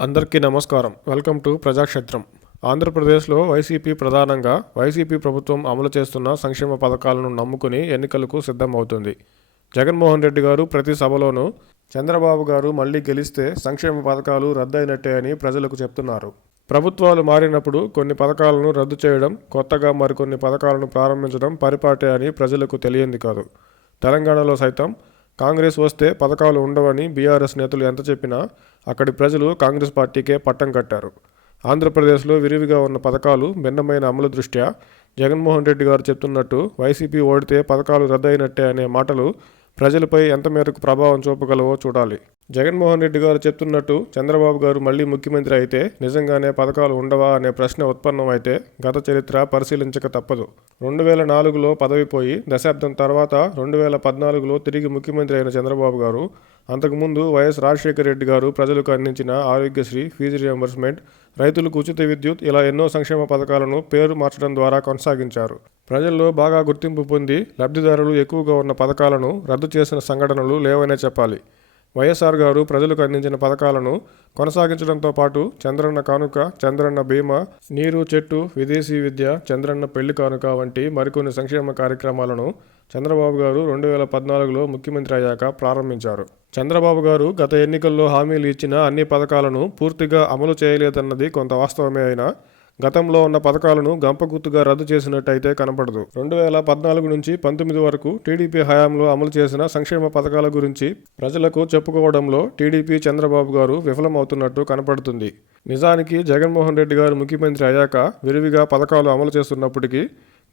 అందరికీ నమస్కారం. Welcome to Prajakshetram. ఆంధ్రప్రదేశ్లో వైసీపీ ప్రధానంగా వైసీపీ ప్రభుత్వం అమలు చేస్తున్న సంక్షేమ పథకాలను నమ్ముకుని ఎన్నికలకు సిద్ధమవుతుంది. జగన్మోహన్ రెడ్డి గారు ప్రతి సభలోనూ చంద్రబాబు గారు మళ్ళీ గెలిస్తే సంక్షేమ పథకాలు రద్దయినట్టే అని ప్రజలకు చెప్తున్నారు. ప్రభుత్వాలు మారినప్పుడు కొన్ని పథకాలను రద్దు చేయడం కొత్తగా మరికొన్ని పథకాలను ప్రారంభించడం పరిపాటే అని ప్రజలకు తెలియంది కాదు. తెలంగాణలో సైతం కాంగ్రెస్ వస్తే పథకాలు ఉండవని బీఆర్ఎస్ నేతలు ఎంత చెప్పినా అక్కడి ప్రజలు కాంగ్రెస్ పార్టీకే పట్టం కట్టారు. ఆంధ్రప్రదేశ్లో విరివిగా ఉన్న పథకాలు భిన్నమైన అమలు దృష్ట్యా జగన్మోహన్ రెడ్డి గారు చెప్తున్నట్టు వైసీపీ ఓడితే పథకాలు రద్దయినట్టే అనే మాటలు ప్రజలపై ఎంత మేరకు ప్రభావం చూపగలవో చూడాలి. జగన్మోహన్ రెడ్డి గారు చెప్తున్నట్టు చంద్రబాబు గారు మళ్ళీ ముఖ్యమంత్రి అయితే నిజంగానే పథకాలు ఉండవా అనే ప్రశ్న ఉత్పన్నమైతే గత చరిత్ర పరిశీలించక తప్పదు. రెండు వేల నాలుగులో పదవి పోయి దశాబ్దం తర్వాత రెండు వేల పద్నాలుగులో తిరిగి ముఖ్యమంత్రి అయిన చంద్రబాబు గారు అంతకుముందు వైఎస్ రాజశేఖర రెడ్డి గారు ప్రజలకు అందించిన ఆరోగ్యశ్రీ ఫీజు రియంబర్స్మెంట్ రైతులకు ఉచిత విద్యుత్ ఇలా ఎన్నో సంక్షేమ పథకాలను పేరు మార్చడం ద్వారా కొనసాగించారు. ప్రజల్లో బాగా గుర్తింపు పొంది లబ్ధిదారులు ఎక్కువగా ఉన్న పథకాలను రద్దు చేసిన సంఘటనలు లేవనే చెప్పాలి. వైఎస్ఆర్ గారు ప్రజలకు అందించిన పథకాలను కొనసాగించడంతో పాటు చంద్రన్న కానుక చంద్రన్న బీమా నీరు చెట్టు విదేశీ విద్య చంద్రన్న పెళ్ళి కానుక వంటి మరికొన్ని సంక్షేమ కార్యక్రమాలను చంద్రబాబు గారు రెండు వేల పద్నాలుగులో ముఖ్యమంత్రి అయ్యాక ప్రారంభించారు. చంద్రబాబు గారు గత ఎన్నికల్లో హామీలు ఇచ్చిన అన్ని పథకాలను పూర్తిగా అమలు చేయలేదన్నది కొంత వాస్తవమే అయినా గతంలో ఉన్న పథకాలను గంపగుత్తుగా రద్దు చేసినట్టయితే కనపడదు. రెండు వేల పద్నాలుగు నుంచి పంతొమ్మిది వరకు టీడీపీ హయాంలో అమలు చేసిన సంక్షేమ పథకాల గురించి ప్రజలకు చెప్పుకోవడంలో టీడీపీ చంద్రబాబు గారు విఫలమవుతున్నట్టు కనపడుతుంది. నిజానికి జగన్మోహన్ రెడ్డి గారు ముఖ్యమంత్రి అయ్యాక విరివిగా పథకాలు అమలు చేస్తున్నప్పటికీ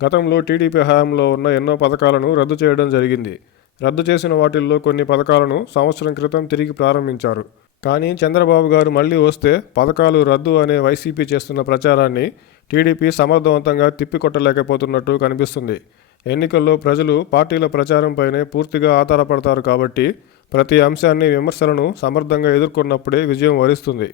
గతంలో టీడీపీ హయాంలో ఉన్న ఎన్నో పథకాలను రద్దు చేయడం జరిగింది. రద్దు చేసిన వాటిల్లో కొన్ని పథకాలను సంవత్సరం క్రితం తిరిగి ప్రారంభించారు. కానీ చంద్రబాబు గారు మళ్ళీ వస్తే పథకాలు రద్దు అనే వైసీపీ చేస్తున్న ప్రచారాన్ని టీడీపీ సమర్థవంతంగా తిప్పికొట్టలేకపోతున్నట్టు కనిపిస్తుంది. ఎన్నికల్లో ప్రజలు పార్టీల ప్రచారంపైనే పూర్తిగా ఆధారపడతారు కాబట్టి ప్రతి అంశాన్ని విమర్శలను సమర్థంగా ఎదుర్కొన్నప్పుడే విజయం వరిస్తుంది.